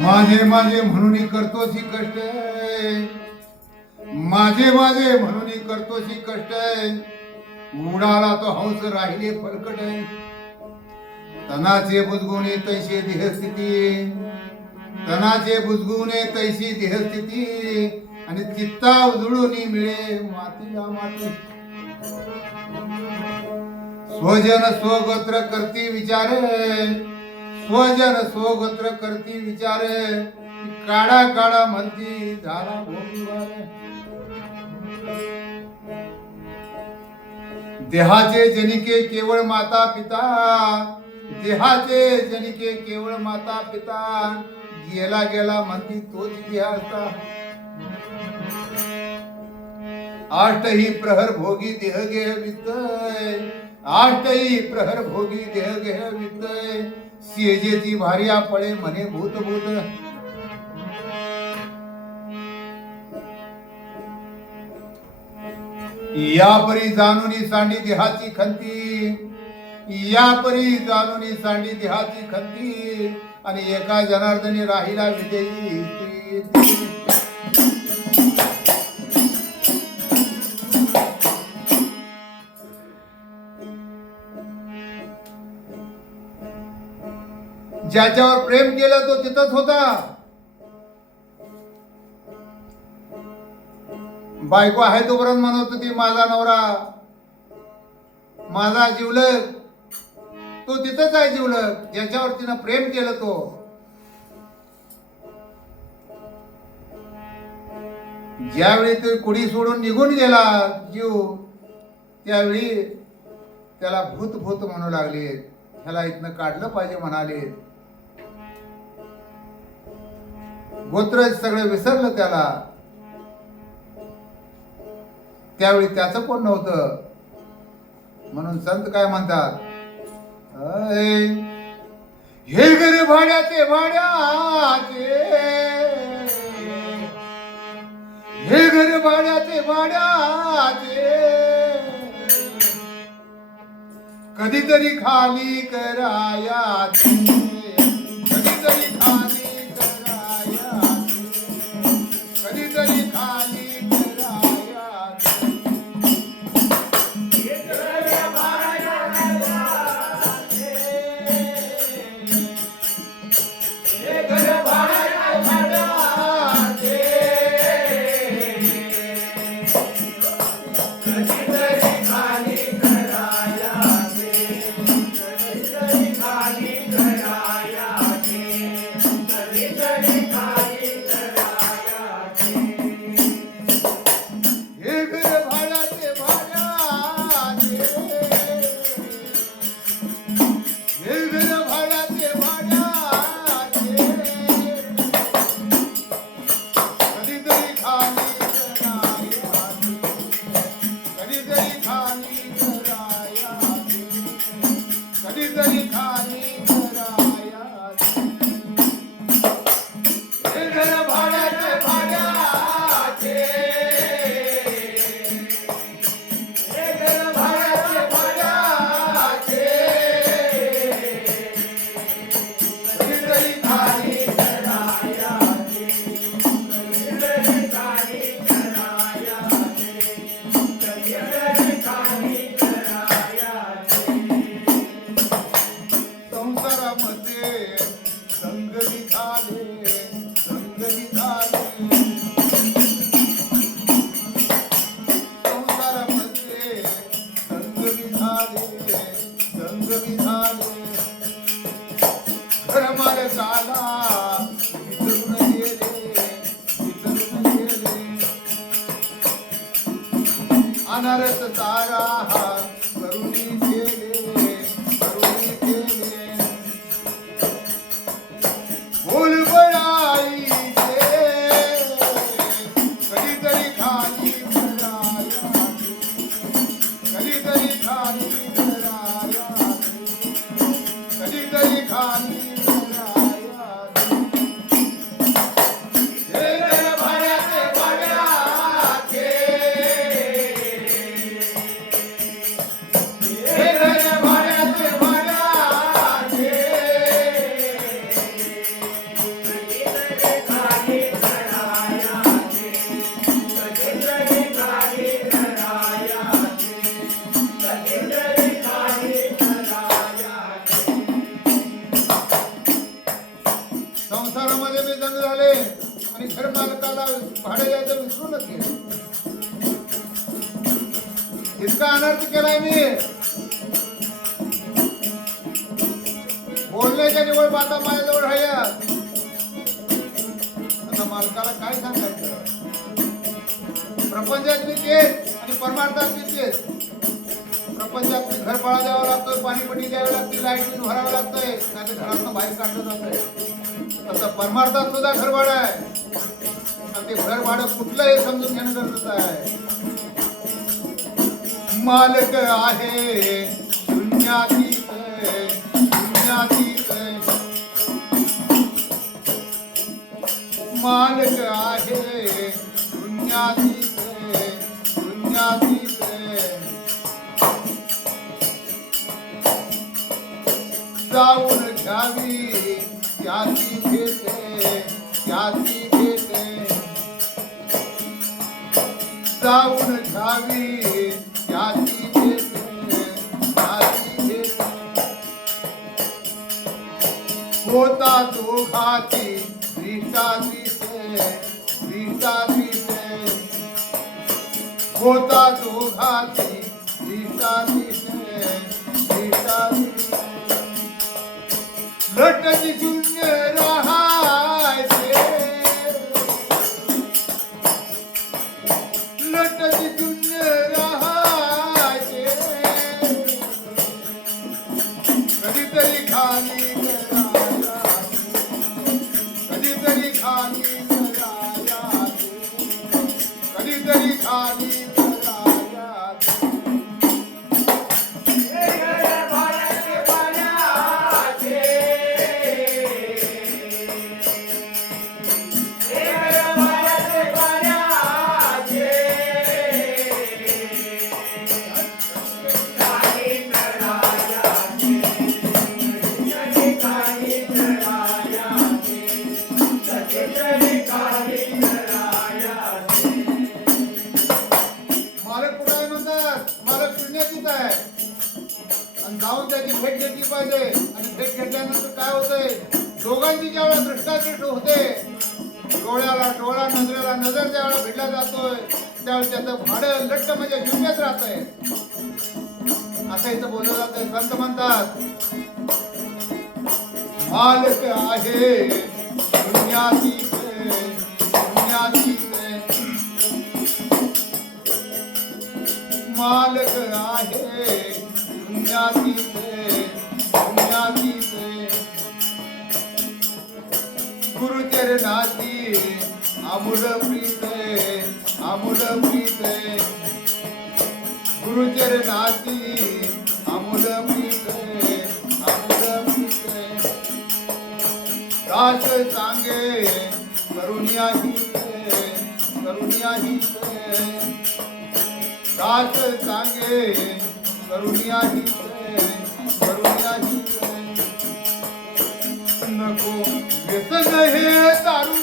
माझे माझे म्हणून करतोसी कष्ट, माझे माझे म्हणून करतोसी कष्ट, उडाला तो हंस राहिले फलकट, तनाचे बुजगुणे तैसे देहस्थिती, तनाचे बुजगुणे तैसी देहस्थिती, आणि चित्ता उजळून मिळे मातीला माती. स्वजन स्वगोत्र करती विचार, स्वजन स्वगोत्र करती विचार, काढा काढा म्हणती झाला भोगीवार. देहाचे जनिके केवळ माता पिता, देहाचे जनिके केवळ माता पिता, गेला गेला म्हणती तोच देहाचा. आष्टही प्रहर भोगी देह गेह वितय, आष्टही प्रहर भोगी देह गेह वितय, सेजेची भार्या पळे म्हणे भूत भूत. या परी जाणूनी सांडी देहाची खंती, या परी जाणूनी सांडी देहाची खंती, आणि एका जनार्दनी राहिला विजयी. ज्याच्यावर प्रेम केलं तो तिथंच होता. बायको आहे तोपर्यंत म्हणत होती माझा नवरा, माझा जिवलग, तो तिथंच आहे जिवलग. ज्याच्यावर तिनं प्रेम केलं तो. ज्यावेळी तो कुडी सोडून निघून गेला जीव, त्यावेळी त्याला भूत भूत म्हणू लागले, ह्याला इथनं काढलं पाहिजे म्हणाले. गोत्र सगळं विसरलं त्याला. त्यावेळी त्याचं कोण नव्हतं. म्हणून संत काय म्हणतात, हे घर भाड्याचे भाड्याचे, हे घर भाड्याचे भाड्याचे, कधीतरी खाली करायाचे, कधीतरी खाली करायाचे, कधीतरी खाली अनरस तारा करुणी केले, करुणी केले, बोल बळाई कधीतरी खाली कराया, कधीतरी खाली कराया, कधीतरी खाली कराया. हे भाड्याचे भाडं द्यायचं विसरूनच गेले. इतका अनर्थ केलाय मी. बोलण्याच्या निवड बाता माझ्याजवळ राहत. आता मालकाला काय सांगायचं. प्रपंचात मी तेच आणि परमार्थात मी तेच. प्रपंचात घर भाडा द्यावा लागतोय, पाणीपट्टी द्यावी लागते, लाईट बिल भरावं लागतंय, नाही तर घरातनं बाहेर काढलं जात आहे. तसं परमार्थात सुद्धा घर भाडं आहे. आणि ते घर भाडं कुठलं हे समजून घेणं गरजेचं आहे. मालक आहे शून्यातीत, शून्यातीत. मालक आहे शून्यातीत, शून्यातीत. जाऊन घ्यावी त्याची घेते, त्याची घेते. जाऊन घ्यावी त्याची घेते, त्याची घेते. होता दोघाची दृष्टा दिसे, दृष्टा दिसे. होता दोघाची दृष्टा दिसे, दृष्टा दिसे. लटकी शून्य राहायचे, लटकी शून्य राहायचे. कधीतरी खाली कधीतरी खाली कधीतरी खाली. जाऊन त्याची भेट घेतली पाहिजे. आणि भेट घेतल्यानंतर काय होतंय, दोघांची ज्यावेळेला दृष्टादृष्ट होते, डोळ्याला डोळा, नजरेला नजर ज्यावेळेला भिडला जातोय, त्यावेळेस त्याचं भाडं लट्ट म्हणजे शून्यच राहतंय. असं इथं बोललं जातंय. संत म्हणतात मालक आहे शून्यातीत, शून्यातीत. मालक आहे शून्यातीत, शून्यातीत. गुरुचरणाची अमूल प्रीत, अमूल प्रीत. गुरुचरणाची अमूल प्रीत, अमूल प्रीत. दास सांगे करुणिया हित, करुणिया हित. दास सांगे करुणिया हित, करुणिया हित. नको व्यसन हे दारू